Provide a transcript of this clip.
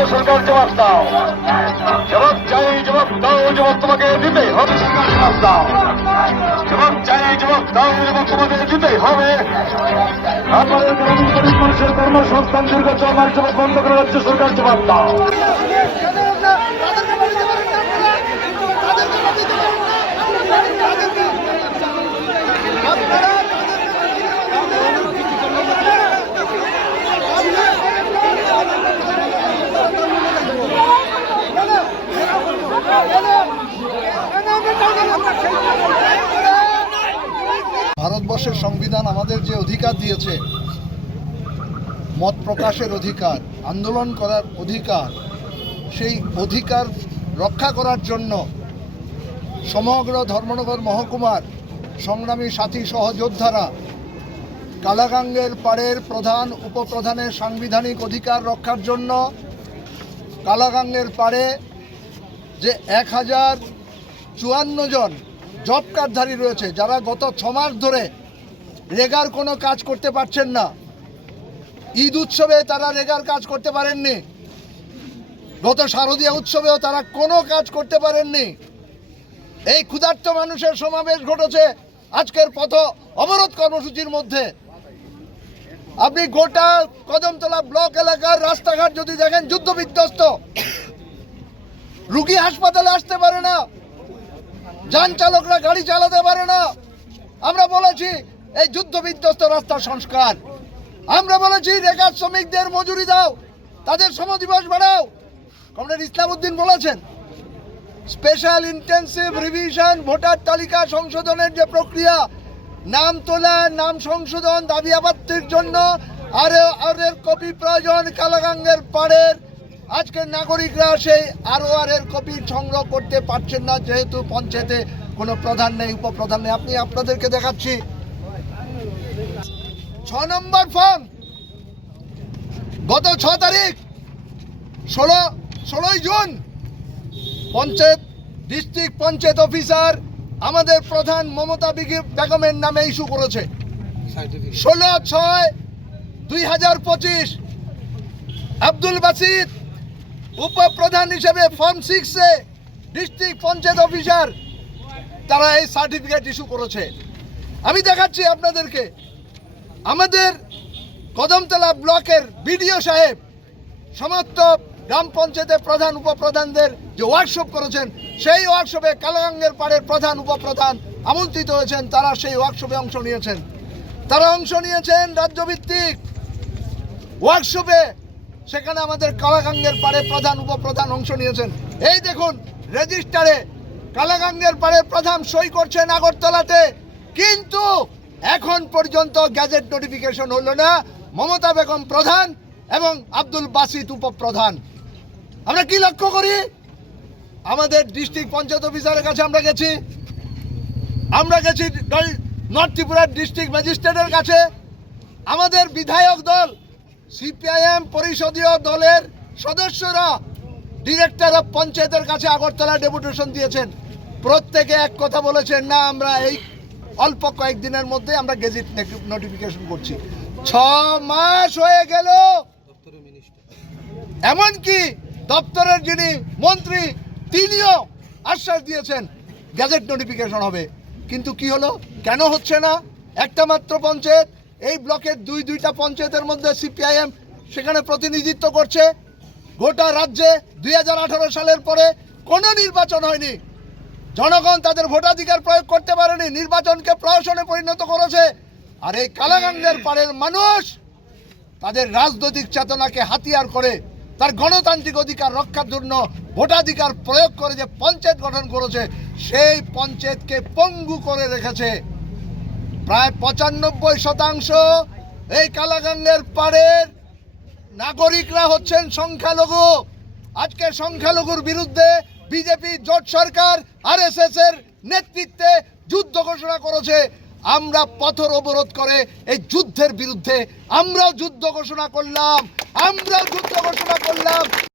রাজ্য সরকার জবাব দাও। জবাব চাই, জবাব দাও, জবাব তোমাকে দিতে হবে। সরকার জবাব দাও জবাব চাই, জবাব দাও, জবাব তোমাকে দিতে হবে। আমাদের মানুষের কর্মসংস্থান দীর্ঘ জমার জবাব বন্ধ করে রাজ্য সরকার, জবাব দাও। ভারতবর্ষের সংবিধান আমাদের যে অধিকার দিয়েছে মত প্রকাশের অধিকার, আন্দোলন করার অধিকার, সেই অধিকার রক্ষা করার জন্য সমগ্র ধর্মনগর মহকুমার সংগ্রামী সাথী সহযোদ্ধারা কালাগাঙ্গের পাড়ের প্রধান, উপপ্রধানের সাংবিধানিক অধিকার রক্ষার জন্য কালাগাঙ্গের পাড়ে যে এক হাজার চুয়ান্ন জন জব কার্ডধারী রয়েছে, যারা গত ছমাস ধরে রেগার কোনো কাজ করতে পারছেন না। ঈদ উৎসবে তারা রেগার কাজ করতে পারেননি। গত শারদীয় উৎসবেও তারা কোনো কাজ করতে পারেননি। এই ক্ষুধার্ত মানুষের সমাবেশ ঘটেছে আজকের পথ অবরোধ কর্মসূচির মধ্যে। আপনি গোটা কদমতলা ব্লক এলাকার রাস্তাঘাট যদি দেখেন যুদ্ধ বিধ্বস্ত রুগী হাসপাতালে আসতে পারে না। যান চালকরা গাড়ি চালাতে পারে না। আমরা বলেছি এই যুদ্ধ বিধ্বস্ত রাস্তার সংস্কার। আমরা বলেছি রেখার শ্রমিকদের মজুরি দাও, তাদের সমদিবস বাড়াও। কমরেড ইসলামউদ্দিন বলেছেন স্পেশাল ইন্টেন্সিভ রিভিশন ভোটার তালিকা সংশোধনের যে প্রক্রিয়া, নাম তোলা, নাম সংশোধন, দাবি আবাত্তির জন্য আরও আরের কপি প্রয়োজন কালাগাঙ্গের পাড়ের। আজকের নাগরিকরা সেই আরও আরের কপি সংগ্রহ করতে পারছেন না, যেহেতু পঞ্চায়েতে কোনো প্রধান নেই, উপপ্রধান নেই। আপনি আপনাদেরকে দেখাচ্ছি ছ নম্বর ফর্ম। গত ছ তারিখ, ষোলো, ষোলোই June, panchayat, district panchayat officer আমাদের প্রধান মমতা বেগমের নামে ইস্যু করেছে। ষোলো, ছয়, দুই হাজার পঁচিশ, আব্দুল বাসিদ উপপ্রধান হিসেবে ফর্ম সিক্সে ডিস্ট্রিক্ট পঞ্চায়েত অফিসার, তারা এই সার্টিফিকেট ইস্যু করেছে। আমি দেখাচ্ছি আপনাদেরকে। আমাদের কদমতলা ব্লকের বিডিও সাহেব, সমস্ত গ্রাম পঞ্চায়েতের প্রধান উপপ্রধানদের যে ওয়ার্কশপ করেছেন, সেই ওয়ার্কশপে কালাগাঙ্গের পাড়ের প্রধান উপপ্রধান আমন্ত্রিত হয়েছেন, তারা সেই ওয়ার্কশপে অংশ নিয়েছেন। তারা অংশ নিয়েছেন রাজ্যভিত্তিক ওয়ার্কশপে সেখানে আমাদের কালাগাঙ্গের পাড়ে প্রধান উপপ্রধান অংশ নিয়েছেন। এই দেখুন রেজিস্টারে কালাগাঙ্গের পাড়ে প্রধান সই করছেন আগরতলাতে। কিন্তু এখন পর্যন্ত গ্যাজেট নোটিফিকেশন হলো না। মমতা বেগম প্রধান এবং আব্দুল বাসিত উপপ্রধান। আমরা কি লক্ষ্য করি? আমাদের ডিস্ট্রিক্ট পঞ্চায়েত অফিসারের কাছে আমরা গেছি। আমরা গেছি নর্থ ত্রিপুরার ডিস্ট্রিক্ট ম্যাজিস্ট্রেটের কাছে। আমাদের বিধায়ক দল, সিপিআইএম পরিষদীয় দলের সদস্যরা ডিরেক্টর অফ পঞ্চায়েতের কাছে আগরতলা ডেপুটেশন দিয়েছেন। প্রত্যেকে এক কথা বলেছেন, না, আমরা এই অল্প কয়েকদিনের মধ্যে আমরা গেজেট নোটিফিকেশন করছি। ছ মাস হয়ে গেল। এমনকি দপ্তরের যিনি মন্ত্রী, তিনিও আশ্বাস দিয়েছেন গ্যাজেট নোটিফিকেশন হবে। কিন্তু কি হলো? কেন হচ্ছে না? একটা মাত্র পঞ্চায়েত, এই ব্লকের দুই দুইটা পঞ্চায়েতের মধ্যে সিপিআইএম সেখানে প্রতিনিধিত্ব করছে। গোটা রাজ্যে দুই হাজার আঠারো সালের পরে কোনো নির্বাচন হয়নি। জনগণ তাদের ভোটাধিকার প্রয়োগ করতে পারেনি, নির্বাচনকে প্রহসনে পরিণত করেছে। আর এই কালাগাঙ্গের পাড়ের মানুষ তাদের রাজনৈতিক চেতনাকে হাতিয়ার করে, তার গণতান্ত্রিক অধিকার রক্ষার জন্য ভোটাধিকার প্রয়োগ করে যে পঞ্চায়েত গঠন করেছে, সেই পঞ্চায়েতকে পঙ্গু করে রেখেছে। প্রায় পঁচানব্বই শতাংশ এই কালাগাঙ্গের পাড়ের নাগরিকরা হচ্ছেন সংখ্যালঘু। আজকে সংখ্যালঘুর বিরুদ্ধে বিজেপি জোট সরকার আরএসএস এর নেতৃত্বে যুদ্ধ ঘোষণা করেছে। আমরা পথর অবরোধ করে এই যুদ্ধের বিরুদ্ধে আমরাও যুদ্ধ ঘোষণা করলাম, আমরাও যুদ্ধ ঘোষণা করলাম।